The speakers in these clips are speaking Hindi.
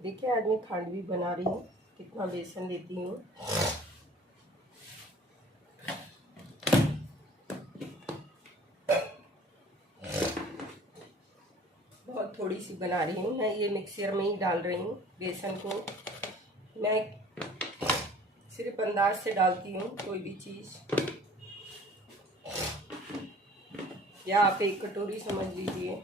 देखिए आज मैं खांडवी बना रही हूँ। कितना बेसन लेती हूँ। बहुत थोड़ी सी बना रही हूँ मैं। ये मिक्सर में ही डाल रही हूँ। बेसन को मैं सिर्फ अंदाज से डालती हूँ कोई भी चीज़, या आप एक कटोरी समझ लीजिए।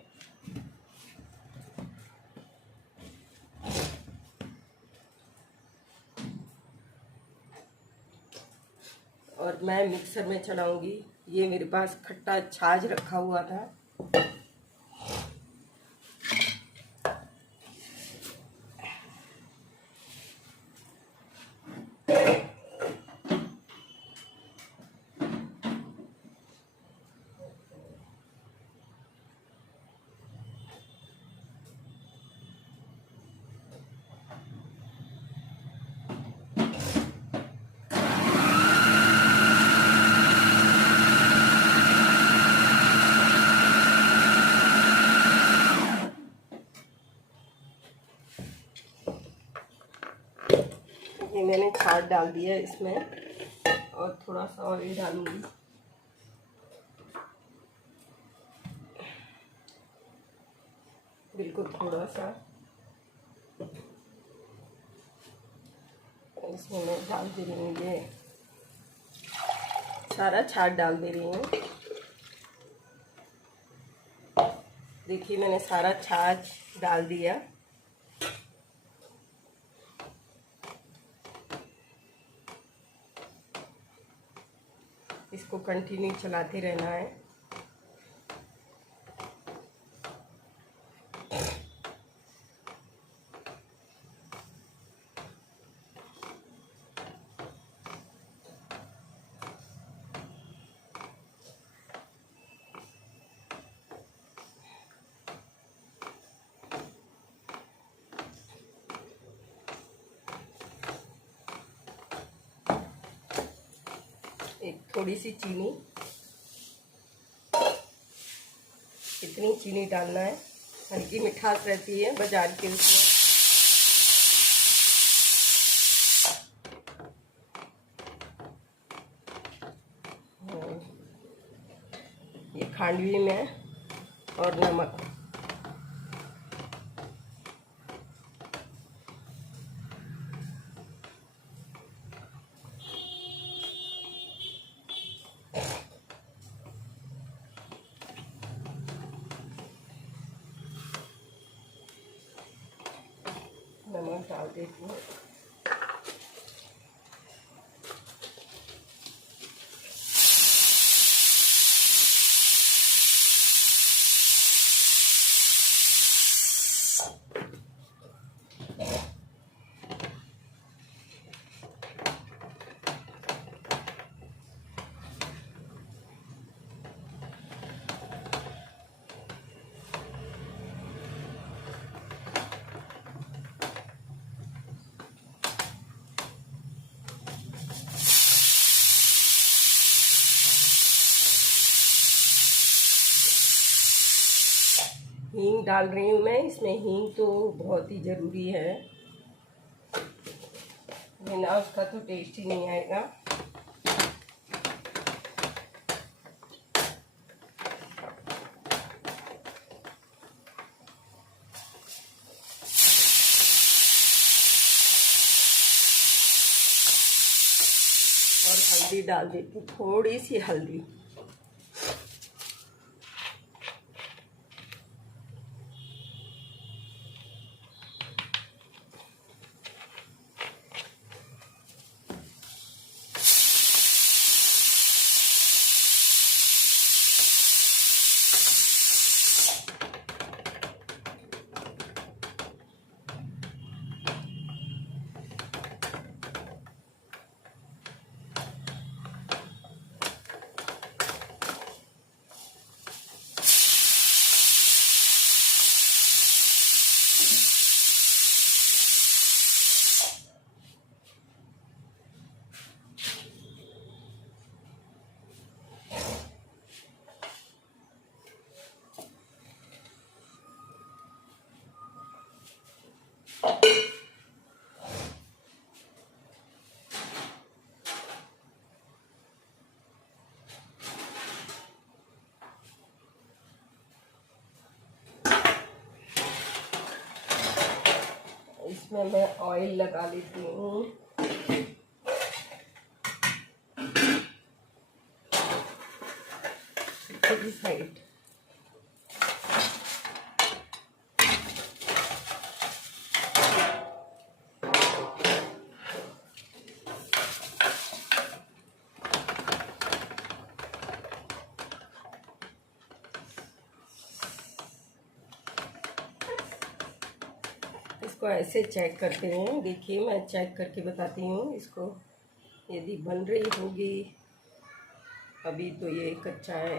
और मैं मिक्सर में चलाऊंगी। ये मेरे पास खट्टा छाछ रखा हुआ था। ये मैंने छाछ डाल दिया इसमें, और थोड़ा सा ऑयल डालूंगी। बिल्कुल थोड़ा सा इसमें मैं डाल दे रही हूँ। ये सारा छाछ डाल दे रही हूँ। देखिए मैंने सारा छाछ डाल दिया। इसको कंटिन्यू चलाते रहना है। एक थोड़ी सी चीनी, इतनी चीनी डालना है। हल्की मिठास रहती है बाजार के उसमें। ये खांडवी में, और नमक। नमक डाल देती हूँ। हींग डाल रही हूँ मैं इसमें। हींग तो बहुत ही ज़रूरी है, बिना उसका तो टेस्ट ही नहीं आएगा। और हल्दी डाल देती हूँ, थोड़ी सी हल्दी। इसमें मैं ऑयल लगा लेती हूँ। साइड इसको ऐसे चेक करते हैं। देखिए मैं चेक करके बताती हूँ इसको, यदि बन रही होगी। अभी तो ये कच्चा है।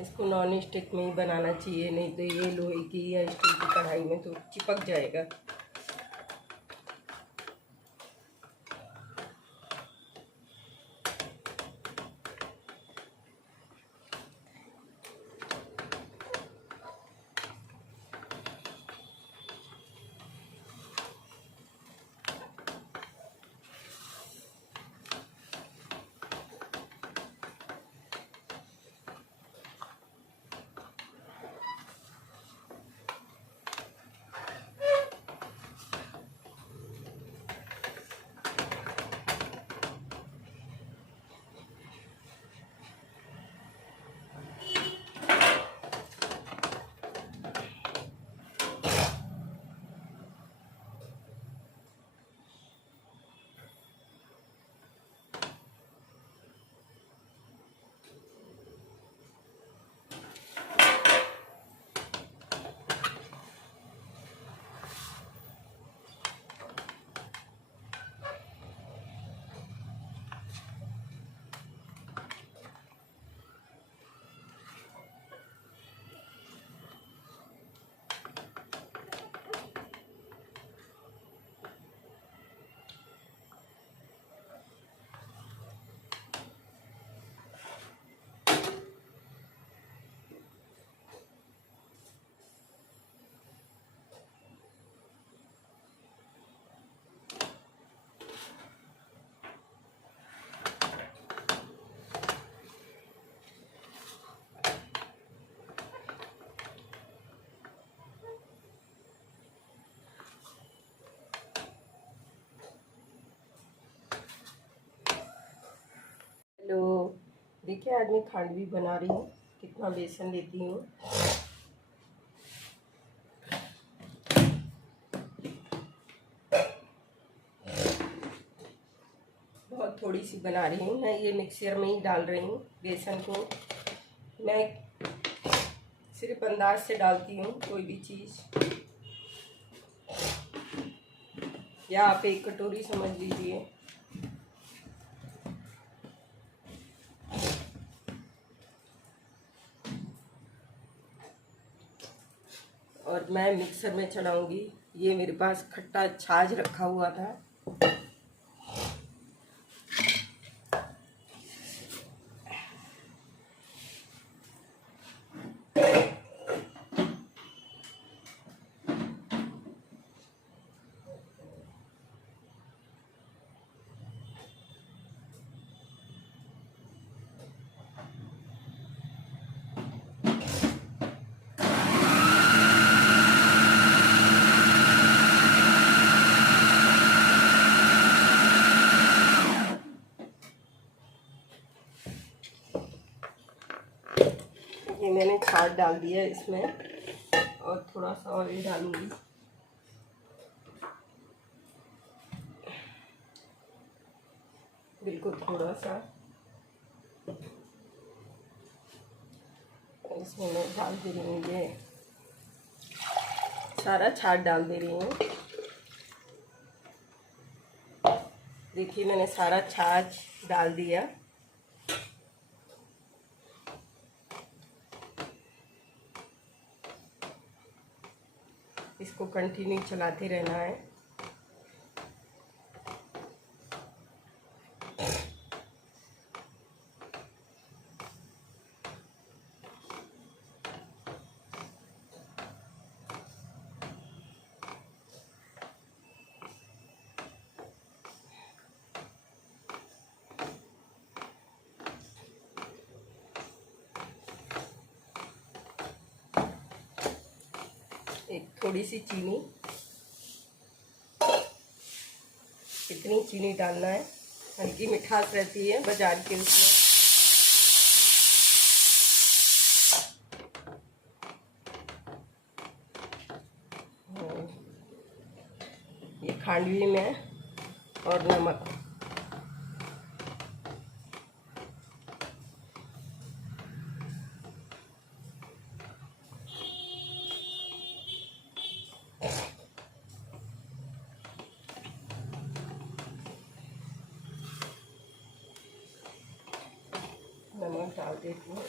इसको नॉन स्टिक में ही बनाना चाहिए, नहीं तो ये लोहे की या स्टील की कढ़ाई में तो चिपक जाएगा। हेलो, देखिए आज मैं खांडवी बना रही हूँ। कितना बेसन लेती हूँ। बहुत थोड़ी सी बना रही हूँ मैं, ये मिक्सर में ही डाल रही हूँ। बेसन को मैं सिर्फ अंदाज से डालती हूँ, कोई भी चीज़, या आप एक कटोरी समझ लीजिए। और मैं मिक्सर में चलाऊंगी। ये मेरे पास खट्टा छाछ रखा हुआ था। ये मैंने छाछ डाल दिया इसमें, और थोड़ा सा ऑयल डालूंगी। बिल्कुल थोड़ा सा इसमें मैं डाल दे रही हूँ। ये सारा छाछ डाल दे रही हूँ। देखिए मैंने सारा छाछ डाल दिया। इसको कंटिन्यू चलाते रहना है। एक थोड़ी सी चीनी, इतनी चीनी डालना है, हल्की मिठास रहती है बाजार के उसमें। ये खांडवी में और नमक। नमक डाल देती हूँ।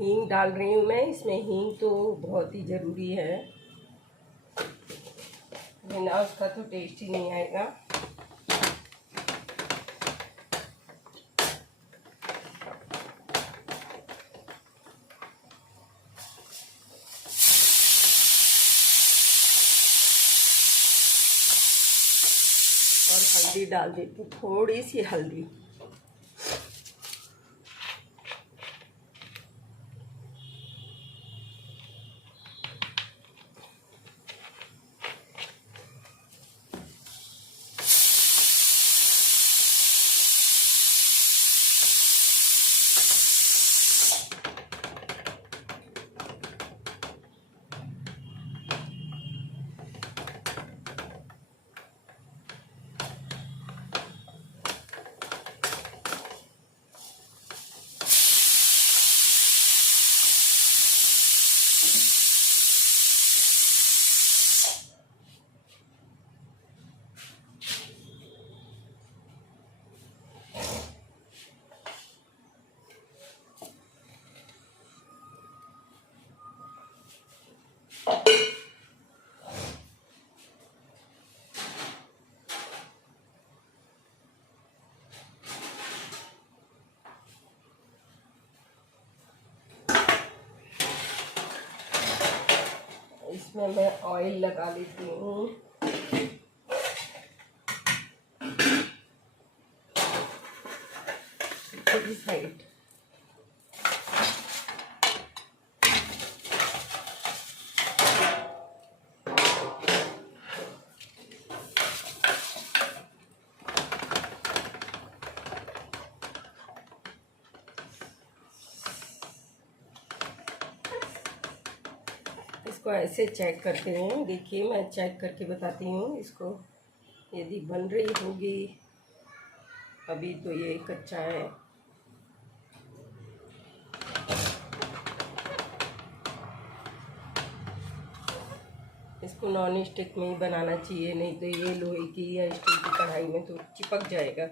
हींग डाल रही हूँ मैं इसमें। हींग तो बहुत ही ज़रूरी है, बिना उसका तो टेस्ट ही नहीं आएगा। और हल्दी डाल देती हूँ, थोड़ी सी हल्दी। इसमें मैं ऑयल लगा लेती हूँ। साइड इसको ऐसे चेक करते हैं। देखिए मैं चेक करके बताती हूँ इसको, यदि बन रही होगी। अभी तो ये कच्चा है। इसको नॉन स्टिक में ही बनाना चाहिए, नहीं तो ये लोहे की या स्टील की कढ़ाई में तो चिपक जाएगा।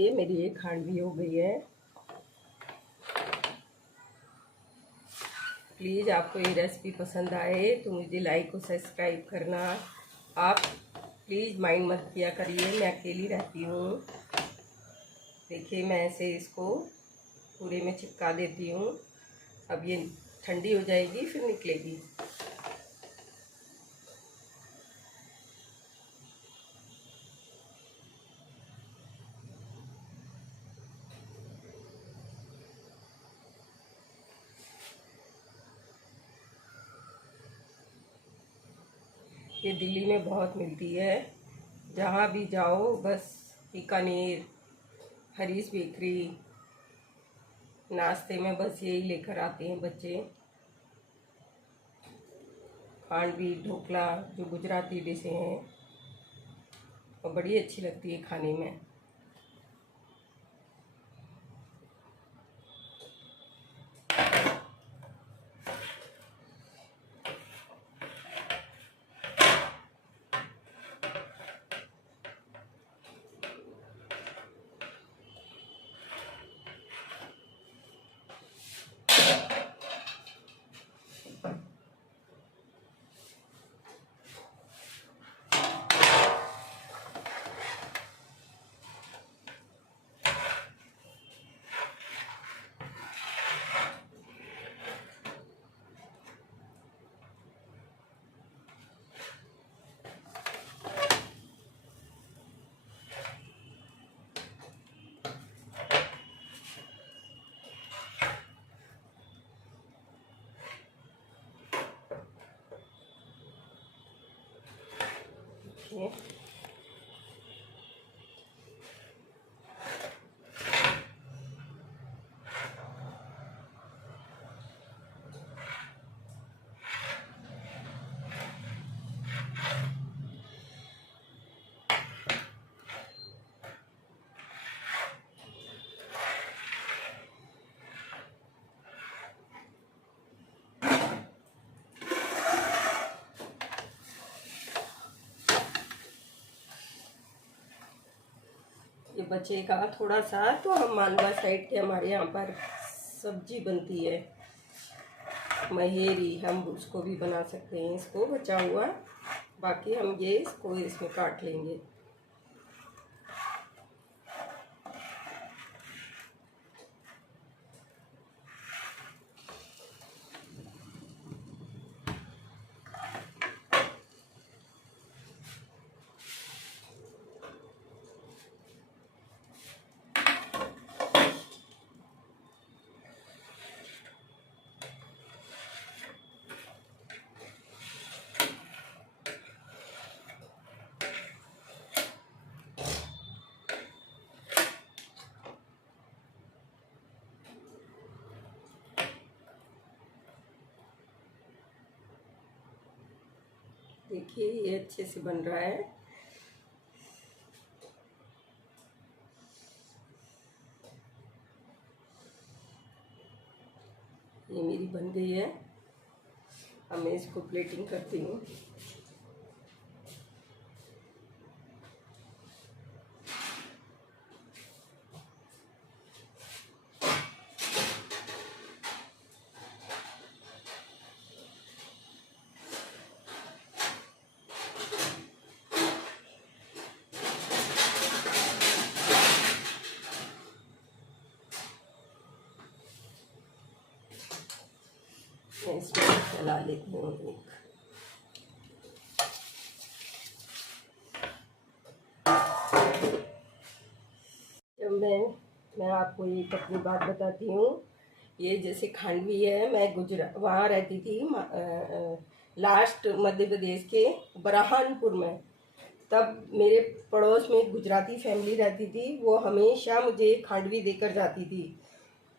देखिए मेरी ये खांडवी हो गई है। प्लीज़ आपको ये रेसिपी पसंद आए तो मुझे लाइक और सब्सक्राइब करना। आप प्लीज़ माइंड मत किया करिए, मैं अकेली रहती हूँ। देखिए मैं ऐसे इसको पूरे में चिपका देती हूँ। अब ये ठंडी हो जाएगी फिर निकलेगी। ये दिल्ली में बहुत मिलती है, जहाँ भी जाओ बस बीकानेर, हरीश बेकरी, नाश्ते में बस यही लेकर आते हैं बच्चे। खांडवी, ढोकला जो गुजराती डिशें हैं और बड़ी अच्छी लगती है खाने में। देखिए ये बचेगा थोड़ा सा तो हम मालवा साइड के हमारे यहाँ पर सब्जी बनती है महेरी, हम उसको भी बना सकते हैं। इसको बचा हुआ बाकी हम ये इसको इसमें काट लेंगे। देखिए ये अच्छे से बन रहा है। ये मेरी बन गई है। अब मैं इसको प्लेटिंग करती हूँ। मैं इसमें फैला लेती हूँ एक। जब मैं आपको एक अपनी बात बताती हूँ। ये जैसे खांडवी है, मैं गुजरात वहाँ रहती थी लास्ट मध्य प्रदेश के बुरहानपुर में। तब मेरे पड़ोस में एक गुजराती फैमिली रहती थी, वो हमेशा मुझे खांडवी देकर जाती थी।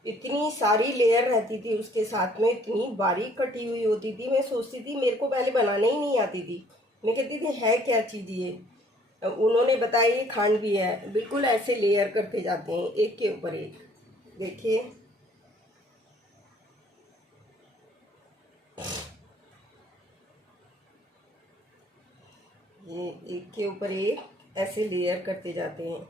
इतनी सारी लेयर रहती थी उसके साथ में, इतनी बारीक कटी हुई होती थी। मैं सोचती थी, मेरे को पहले बनाने ही नहीं आती थी। मैं कहती थी है क्या चीज़ ये। उन्होंने बताया ये खांडवी है। बिल्कुल ऐसे लेयर करते जाते हैं एक के ऊपर एक। देखिए ये एक के ऊपर एक ऐसे लेयर करते जाते हैं।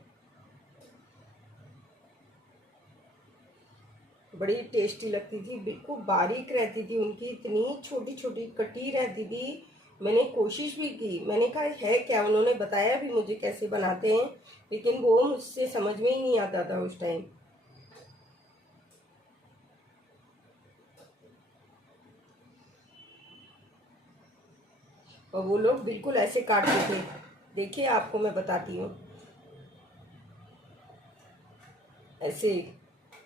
बड़ी टेस्टी लगती थी, बिल्कुल बारीक रहती थी उनकी, इतनी छोटी छोटी कटी रहती थी। मैंने कोशिश भी की, मैंने कहा है क्या, उन्होंने बताया भी मुझे कैसे बनाते हैं, लेकिन वो मुझसे समझ में ही नहीं आता था उस टाइम। और वो लोग बिल्कुल ऐसे काटते थे, देखिए आपको मैं बताती हूँ, ऐसे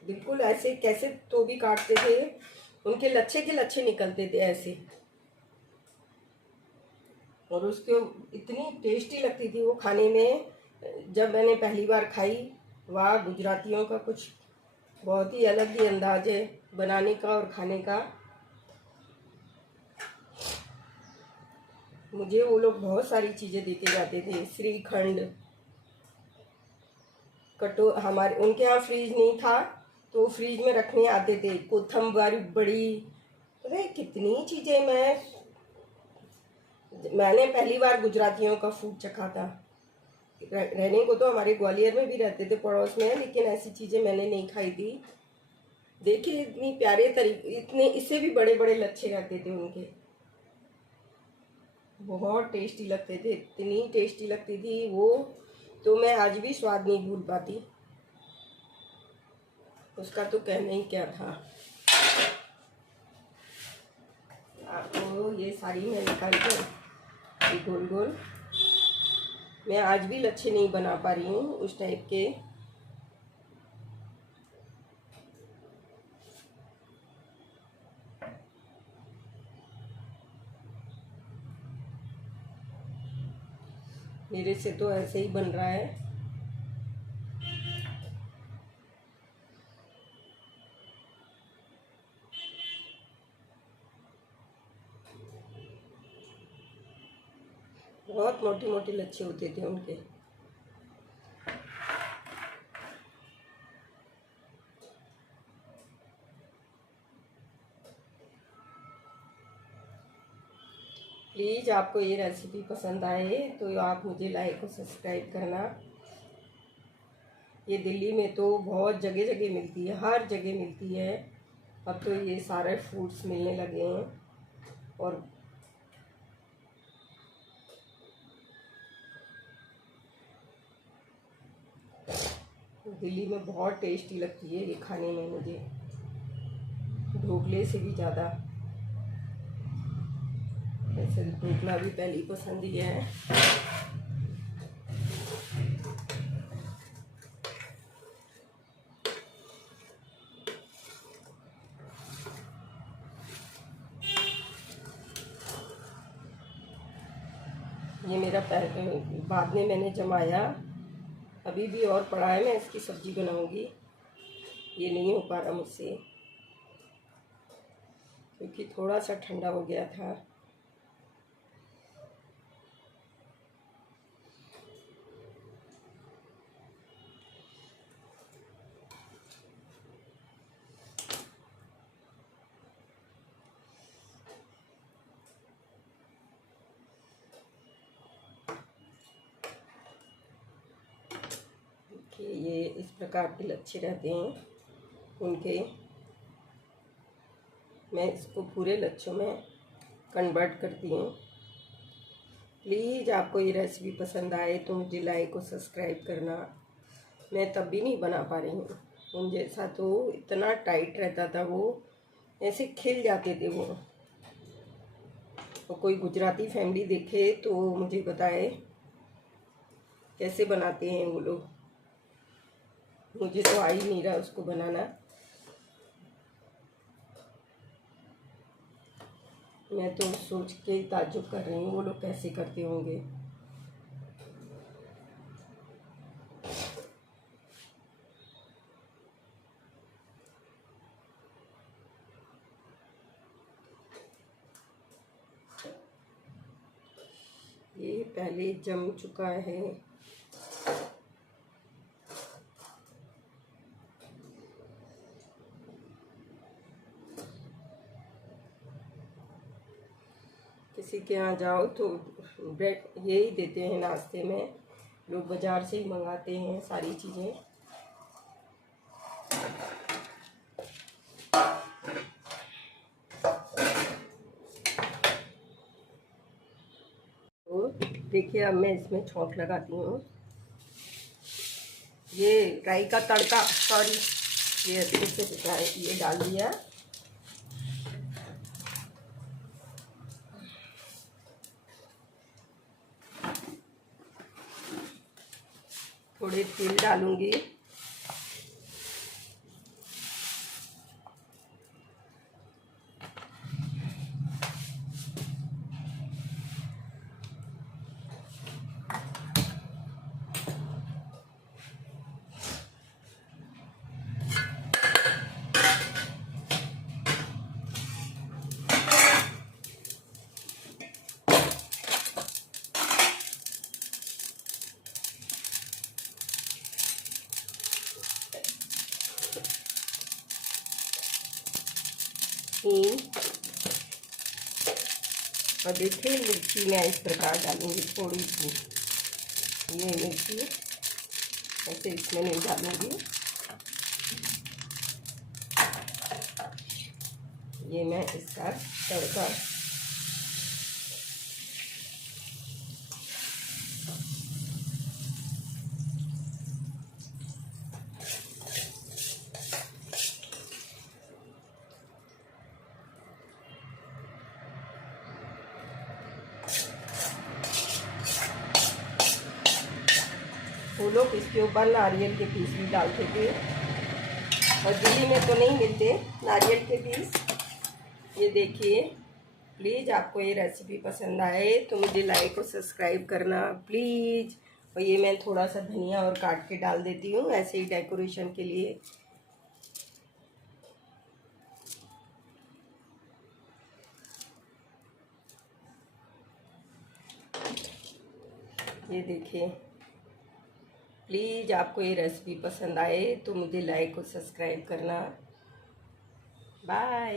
बिल्कुल ऐसे कैसे तो भी काटते थे, उनके लच्छे के लच्छे निकलते थे ऐसे। और उसके इतनी टेस्टी लगती थी वो खाने में, जब मैंने पहली बार खाई, वाह, गुजरातियों का कुछ बहुत ही अलग ही अंदाज है बनाने का और खाने का। मुझे वो लोग बहुत सारी चीज़ें देके जाते थे, श्रीखंड, कटो, हमारे उनके यहाँ फ्रीज नहीं था तो फ्रीज में रखने आते थे, कोथम्बर बड़ी, अरे कितनी चीज़ें मैंने पहली बार गुजरातियों का फूड चखा था। रहने को तो हमारे ग्वालियर में भी रहते थे पड़ोस में, लेकिन ऐसी चीज़ें मैंने नहीं खाई थी। देखिए इतनी प्यारे तरीके, इतने इससे भी बड़े बड़े लच्छे रहते थे उनके, बहुत टेस्टी लगते थे, इतनी टेस्टी लगती थी वो, तो मैं आज भी स्वाद नहीं भूल पाती उसका, तो कहना ही क्या था। आपको ये सारी मैं निकाल कर, ये गोल गोल, मैं आज भी लच्छे नहीं बना पा रही हूँ उस टाइप के। मेरे से तो ऐसे ही बन रहा है। बहुत मोटे मोटे लच्छे होते थे उनके। प्लीज़ आपको ये रेसिपी पसंद आए तो आप मुझे लाइक और सब्सक्राइब करना। ये दिल्ली में तो बहुत जगह जगह मिलती है, हर जगह मिलती है। अब तो ये सारे फूड्स मिलने लगे हैं और दिल्ली में बहुत टेस्टी लगती है ये खाने में मुझे, ढोकले से भी ज़्यादा। वैसे ढोकला भी पहली पसंद ही है। ये मेरा बाद में मैंने जमाया, अभी भी और पड़ा है, मैं इसकी सब्जी बनाऊंगी। ये नहीं हो पा रहा मुझसे क्योंकि थोड़ा सा ठंडा हो गया था। कि ये इस प्रकार के लच्छे रहते हैं उनके। मैं इसको पूरे लच्छों में कन्वर्ट करती हूँ। प्लीज़ आपको ये रेसिपी पसंद आए तो मुझे लाइक और सब्सक्राइब करना। मैं तब भी नहीं बना पा रही हूँ उन जैसा, तो इतना टाइट रहता था वो, ऐसे खिल जाते थे वो। और कोई गुजराती फैमिली देखे तो मुझे बताए कैसे बनाते हैं वो लोग, मुझे तो आ ही नहीं रहा उसको बनाना। मैं तो सोच के ही ताज्जुब कर रही हूँ वो लोग कैसे करते होंगे। ये पहले जम चुका है। किसी के यहाँ जाओ तो ब्रेड यही देते हैं नाश्ते में, लोग बाज़ार से ही मंगाते हैं सारी चीज़ें। देखिए अब मैं इसमें छौंक लगाती हूँ। ये राई का तड़का, सॉरी, ये अच्छे से ये डाल दिया। थोड़े तेल डालूंगी। हींग और देखिए मिर्ची मैं इस प्रकार डालूंगी, थोड़ी सी ये मिर्ची ऐसे इसमें नहीं डालूंगी। ये मैं इसका तड़का वो लोग इसके ऊपर नारियल के पीस भी डालते थे, और दिल्ली में तो नहीं मिलते नारियल के पीस। ये देखिए, प्लीज़ आपको ये रेसिपी पसंद आए तो मुझे लाइक और सब्सक्राइब करना प्लीज़। और ये मैं थोड़ा सा धनिया और काट के डाल देती हूँ ऐसे ही डेकोरेशन के लिए। ये देखिए, प्लीज़ आपको ये रेसिपी पसंद आए तो मुझे लाइक और सब्सक्राइब करना। बाय।